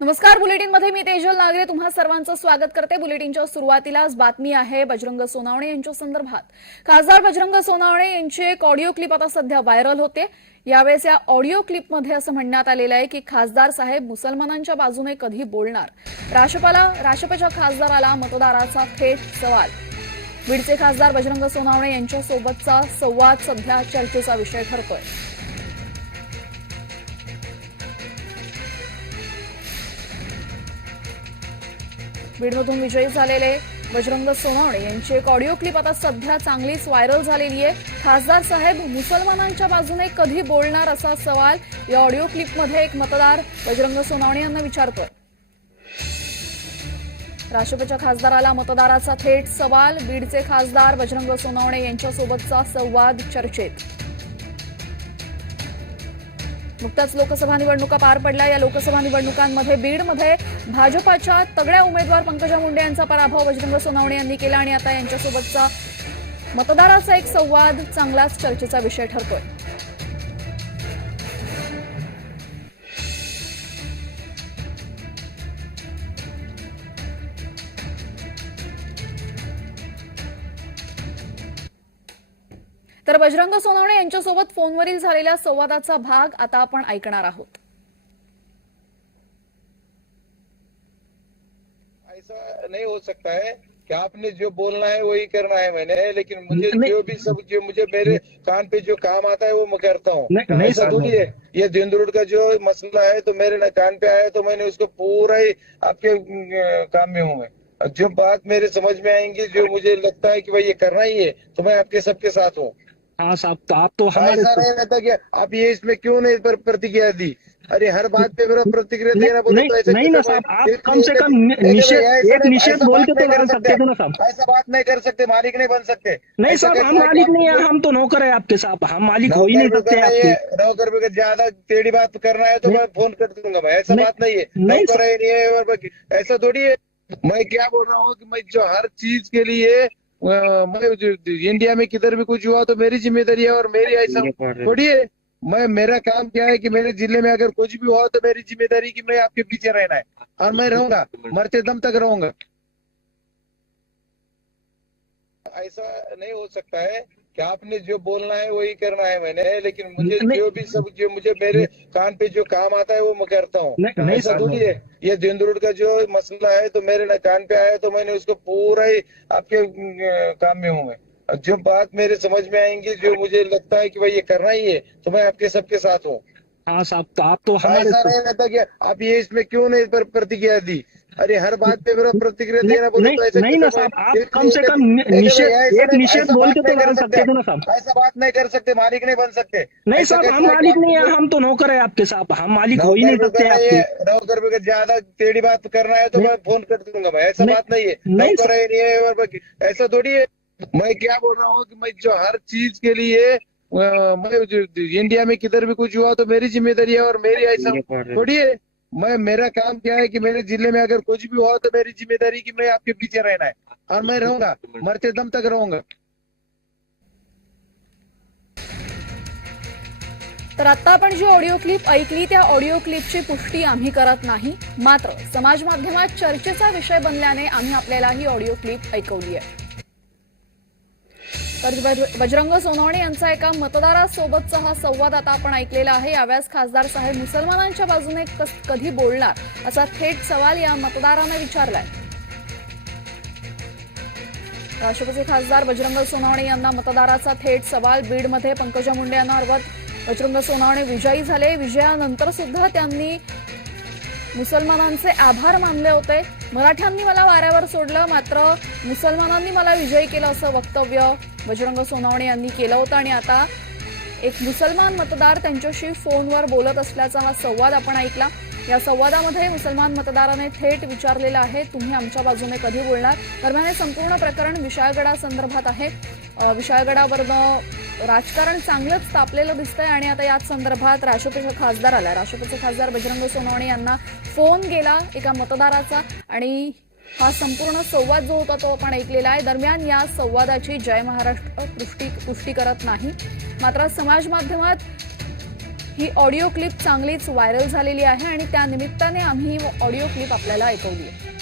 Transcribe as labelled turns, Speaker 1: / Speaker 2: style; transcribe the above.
Speaker 1: नमस्कार बुलेटिनमध्ये मी तेजल नागरे. तुम्हा सर्वांचं स्वागत करते. बुलेटिनच्या सुरुवातीलाच बातमी आहे बजरंग सोनावणे यांच्या संदर्भात. खासदार बजरंग सोनावणे यांची एक ऑडिओ क्लिप आता सध्या व्हायरल होते. यावेळेस या ऑडिओ क्लिपमध्ये असं म्हणण्यात आलेलं आहे की खासदार साहेब मुसलमानांच्या बाजूने कधी बोलणार? राष्ट्रपाला राष्ट्रपच्या खासदाराला मतदाराचा थेट सवाल. बीडचे खासदार बजरंग सोनावणे यांच्यासोबतचा संवाद सध्या चर्चेचा विषय ठरतोय. बीडमधून विजयी झालेले बजरंग सोनवणे यांची एक ऑडिओ क्लिप आता सध्या चांगलीच व्हायरल झालेली आहे. खासदार साहेब मुसलमानांच्या बाजूने कधी बोलणार असा सवाल या ऑडिओ क्लिपमध्ये एक मतदार बजरंग सोनावणे यांना विचारतोय. राष्ट्रपतीच्या खासदाराला मतदाराचा थेट सवाल बीडचे खासदार बजरंग सोनावणे यांच्यासोबतचा संवाद चर्चेत. नुकत्याच लोकसभा निवडणुका पार पडल्या. या लोकसभा निवडणुकांमध्ये बीडमध्ये भाजपाच्या तगड्या उमेदवार पंकजा मुंडे यांचा पराभव बजरंग सोनावणे यांनी केला आणि आता यांच्यासोबतचा मतदाराचा एक संवाद चांगलाच चर्चेचा विषय ठरतोय. तर बजरंग सोनावणे यांच्यासोबत फोनवरील झालेल्या संवादाचा भाग आता आपण ऐकणार आहोत.
Speaker 2: ऐसा नहीं हो सकता है कि आपने जो बोलना है वही करना है मैंने लेकिन मुझे जो भी सब जो मुझे मेरे कान पे जो काम आता है वो मैं करता हूँ। ऐसा थोड़ी है। ये दिनदुरुड़ का जो मसला है तो मेरे न- कान पे आया तो मैंने उसको पूरा ही आपके काम में हूँ मैं। जो बात मेरे समझ में आएँगी जो मुझे लगता है कि भाई ये करना ही है तो मैं आपके सबके साथ हूँ।
Speaker 3: हाँ साहब तो आप तो हमारे
Speaker 2: ऐसा नहीं रहता कि आप ये इसमें क्यों नहीं पर प्रतिक्रिया दी? अरे हर बात पे मेरा प्रतिक्रिया देना बोले
Speaker 3: नहीं
Speaker 2: तो ऐसे
Speaker 3: नहीं ना साहब आप कम से कम निषेध एक निषेध बोल
Speaker 2: बात
Speaker 3: के तो
Speaker 2: नहीं
Speaker 3: कर सकते। थे ना साहब।
Speaker 2: ऐसा बात नहीं कर सकते मालिक नहीं बन सकते।
Speaker 3: नहीं साहब हम मालिक नहीं है हम तो नौकर है आपके साहब हम मालिक हो ही नहीं सकते आपके।
Speaker 2: नौकर का ज़्यादा टेढ़ी बात करना है तो मैं फ़ोन कर दूँगा मैं ऐसा बात नहीं है। नौकर है नहीं है ऐसा थोड़ी है। मैं क्या बोल रहा हूँ कि मैं जो हर चीज़ के लिए मैं इंडिया में किधर भी कुछ हुआ तो मेरी ज़िम्मेदारी है और मेरी ऐसा थोड़ी है। मैं मेरा काम क्या है कि मेरे ज़िले में अगर कुछ भी हुआ तो मेरी ज़िम्मेदारी कि मैं आपके पीछे रहना है और मैं रहूँगा मरते दम तक रहूँगा। ऐसा नहीं हो सकता है कि आपने जो बोलना है वही करना है मैंने लेकिन मुझे
Speaker 3: नहीं-
Speaker 2: जो भी सब जो मुझे मेरे कान पे जो काम आता है वो मैं करता हूँ। ऐसा थोड़ी है। ये दिनदुरुड़ का जो मसला है तो मेरे न- कान पे आया तो मैंने उसको पूरा ही आपके काम में हूँ मैं। जो बात मेरे समझ में आएँगी जो मुझे लगता है कि भाई ये करना ही है तो मैं आपके सबके साथ हूँ।
Speaker 3: हाँ साहब तो आप तो हमारे
Speaker 2: ऐसा नहीं रहता कि आप ये इसमें क्यों नहीं पर प्रतिक्रिया दी? अरे हर बात पे मेरा प्रतिक्रिया देना बोले
Speaker 3: नहीं
Speaker 2: तो ऐसे
Speaker 3: नहीं ना साहब आप कम से कम निषेध एक निषेध बोल
Speaker 2: बात
Speaker 3: के तो
Speaker 2: नहीं
Speaker 3: कर सकते थे ना साहब।
Speaker 2: ऐसा बात नहीं कर सकते मालिक नहीं बन सकते।
Speaker 3: नहीं साहब हम
Speaker 2: है
Speaker 3: मालिक नहीं है हम तो नौकर है आपके साहब हम मालिक हो ही नहीं
Speaker 2: नौकर
Speaker 3: सकते आपके।
Speaker 2: नौकर का ज़्यादा टेढ़ी बात करना है तो मैं फ़ोन कर दूँगा मैं ऐसा बात नहीं है नौकर है नहीं है और बाकी- ऐसा थोड़ी है। मैं क्या बोल रहा हूँ कि मैं जो हर चीज़ के लिए मैं इंडिया में किधर भी कुछ हुआ तो मेरी ज़िम्मेदारी है और मेरी ऐसा थोड़ी है। मैं, मेरा काम क्या है कि मेरे ज़िले में अगर कुछ भी हुआ तो मेरी ज़िम्मेदारी कि मैं आपके पीछे रहना है और मैं रहूँगा, मरते दम तक रहूँगा।
Speaker 1: तर आता आपण जी ऑडिओ क्लिप ऐकली, त्या ऑडिओ क्लिपची पुष्टी आम्ही करत नाही. मात्र, समाज माध्यमात चर्चेचा विषय बनल्याने आम्ही आपल्याला ही ऑडिओ क्लिप ऐकवली आहे. तर बज- बजरंग सोनवणे यांचा एका मतदारासोबतचा हा संवाद आता आपण ऐकलेला आहे. यावेळेस खासदार साहेब मुसलमानांच्या बाजूने कधी बोलणार? असा थेट सवाल या मतदारानं विचारलाय. राष्ट्रपती खासदार बजरंग सोनावणे यांना मतदाराचा थेट सवाल बीडमध्ये पंकजा मुंडे यांना हरवत बजरंग सोनावणे विजयी झाले. विजयानंतर सुद्धा त्यांनी मुसलमानांचे आभार मानले होते. मराठ्यांनी मला वाऱ्यावर सोडलं मात्र मुसलमानांनी मला विजयी केलं असं वक्तव्य बजरंग सोनावणे यांनी केलं होतं आणि आता एक मुसलमान मतदार त्यांच्याशी फोनवर बोलत असल्याचा हा संवाद आपण ऐकला. या संवादामध्ये मुसलमान मतदाराने थेट विचारलेलं आहे तुम्ही आमच्या बाजूने कधी बोलणार? दरम्यान हे संपूर्ण प्रकरण विशाळगडासंदर्भात आहे. विशाळगडावरनं राजकारण चांगलंच तापलेलं दिसतंय आणि आता याच संदर्भात राष्ट्रपती खासदार आला. राष्ट्रपतीचे खासदार बजरंग सोनवणे यांना फोन गेला एका मतदाराचा आणि हा संपूर्ण संवाद जो होता तो आपण ऐकलेला आहे. दरम्यान या संवादाची जय महाराष्ट्र पुष्टी पुष्टी करत नाही. मात्र समाज माध्यमात ही ऑडिओ क्लिप चांगलीच व्हायरल झालेली आहे आणि त्या निमित्ताने आम्ही ही ऑडिओ क्लिप आपल्याला ऐकवली आहे.